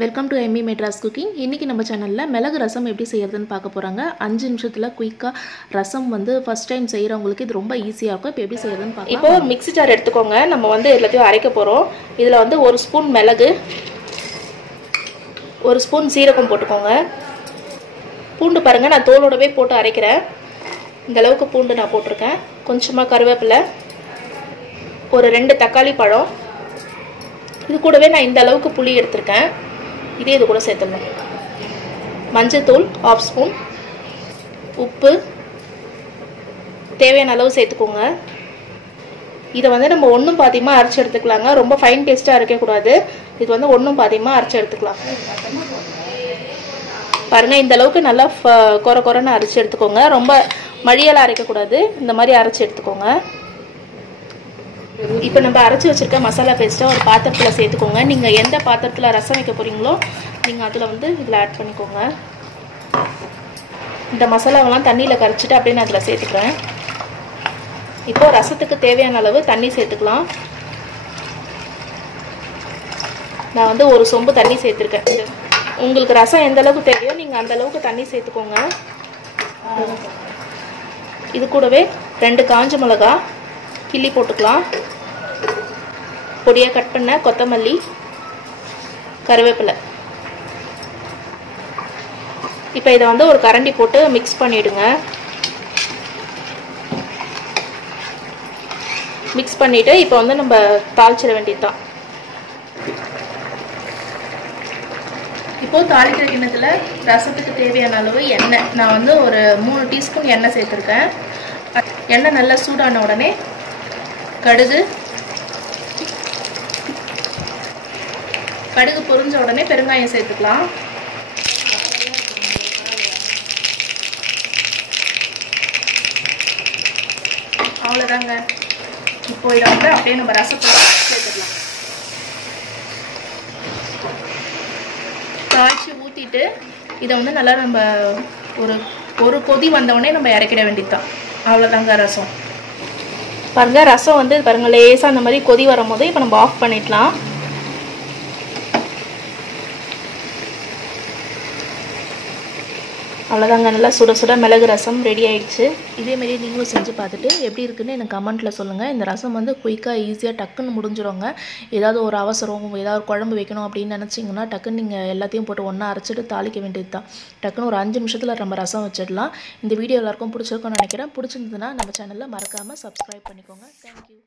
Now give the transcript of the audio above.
Welcome to Emmy Madras cooking. இன்றைக்கி நம்ம சேனலில் மிளகு ரசம் எப்படி செய்கிறதுன்னு பார்க்க போகிறாங்க. 5 நிமிஷத்தில் குயிக்காக ரசம் வந்து ஃபஸ்ட் டைம் செய்கிறவங்களுக்கு இது ரொம்ப ஈஸியாக இருக்கும். இப்போ எப்படி செய்கிறதுன்னு பார்க்கலாம். இப்போ மிக்ஸி ஜார் எடுத்துக்கோங்க. நம்ம வந்து எல்லாத்தையும் அரைக்க போகிறோம். இதில் வந்து 1 ஸ்பூன் மிளகு, 1 ஸ்பூன் சீரகம் போட்டுக்கோங்க. பூண்டு பாருங்கள், நான் தோலோடவே போட்டு அரைக்கிறேன். இந்த அளவுக்கு பூண்டு நான் போட்டிருக்கேன். கொஞ்சமாக கருவேப்பிலை, ஒரு 2 தக்காளி பழம், இது கூடவே நான் இந்த அளவுக்கு புளி எடுத்திருக்கேன். இதே இது கூட சேர்த்துடலாம். மஞ்சள்தூள் 1/2 ஸ்பூன், உப்பு தேவையான அளவு சேர்த்துக்கோங்க. இதை வந்து நம்ம ஒன்றும் பாதியமாக அரைச்சி எடுத்துக்கலாங்க. ரொம்ப ஃபைன் பேஸ்ட்டாக அரைக்கக்கூடாது. இது வந்து ஒன்றும் பாதியமாக அரைச்சி எடுத்துக்கலாம். பாருங்கள், இந்த அளவுக்கு நல்லா கொரன்னு அரைச்சி எடுத்துக்கோங்க. ரொம்ப மழியெல்லாம் அரைக்கக்கூடாது. இந்த மாதிரி அரைச்சி எடுத்துக்கோங்க. இப்போ நம்ம அரைச்சி வச்சுருக்க மசாலா பேஸ்ட்டை ஒரு பாத்திரத்தில் சேர்த்துக்கோங்க. நீங்கள் எந்த பாத்திரத்தில் ரசம் வைக்க போகிறீங்களோ நீங்கள் அதில் வந்து இதில் ஆட் பண்ணிக்கோங்க. இந்த மசாலாவெல்லாம் தண்ணியில் கரைச்சிட்டு அப்படியே நான் அதில் சேர்த்துக்கிறேன். இப்போது ரசத்துக்கு தேவையான அளவு தண்ணி சேர்த்துக்கலாம். நான் வந்து 1 சொம்பு தண்ணி சேர்த்துருக்கேன். உங்களுக்கு ரசம் எந்த அளவுக்கு தேவையோ நீங்கள் அந்த அளவுக்கு தண்ணி சேர்த்துக்கோங்க. இது கூடவே 2 காஞ்ச மிளகா கிள்ளி போட்டுக்கலாம். பொடியாக கட் பண்ண கொத்தமல்லி, கருவேப்பிலை. இப்போ இதை வந்து ஒரு கரண்டி போட்டு மிக்ஸ் பண்ணிவிடுங்க. மிக்ஸ் பண்ணிவிட்டு இப்போ வந்து நம்ம தாளிச்சிட வேண்டியது தான். இப்போது தாளிக்கிற கிண்ணத்தில் ரசத்துக்கு தேவையான அளவு எண்ணெய், நான் வந்து ஒரு 3 டீஸ்பூன் எண்ணெய் சேர்த்துருக்கேன். எண்ணெய் நல்லா சூடான உடனே கடுகு பொரிஞ்ச உடனே பெருங்காயம் சேர்த்துக்கலாம். அவ்வளோதாங்க. இப்போ இதை வந்து அப்படியே நம்ம ரசத்தை சேர்த்துக்கலாம். தாளிச்சு ஊற்றிட்டு இதை வந்து நல்லா நம்ம ஒரு கொதி வந்தவுடனே நம்ம இறக்கிட வேண்டியதுதான். அவ்வளோதாங்க ரசம். பாருங்கள், ரசம் வந்து பாருங்கள் லேசாக அந்த மாதிரி கொதி வரும்போது இப்போ நம்ம ஆஃப் பண்ணிடலாம். அவ்வளோதாங்க, நல்லா சுட சுட மிளகு ரசம் ரெடி ஆயிடுச்சு. இதேமாரி நீங்களும் செஞ்சு பார்த்துட்டு எப்படி இருக்குன்னு எனக்கு கமெண்ட்டில் சொல்லுங்கள். இந்த ரசம் வந்து குயிக்காக ஈஸியாக டக்குன்னு முடிஞ்சிடுங்க. ஏதாவது ஒரு அவசரம், ஏதாவது குழம்பு வைக்கணும் அப்படின்னு நினச்சிங்கன்னா டக்குன்னு நீங்கள் எல்லாத்தையும் போட்டு ஒன்றா அரைச்சிட்டு தாளிக்க வேண்டியது தான். டக்குன்னு ஒரு 5 நிமிஷத்தில் நம்ம ரசம் வச்சிடலாம். இந்த வீடியோ எல்லாருக்கும் பிடிச்சிருக்குன்னு நினைக்கிறேன். பிடிச்சிருந்ததுன்னா நம்ம சேனலில் மறக்காமல் சப்ஸ்கிரைப் பண்ணிக்கோங்க. தேங்க்யூ.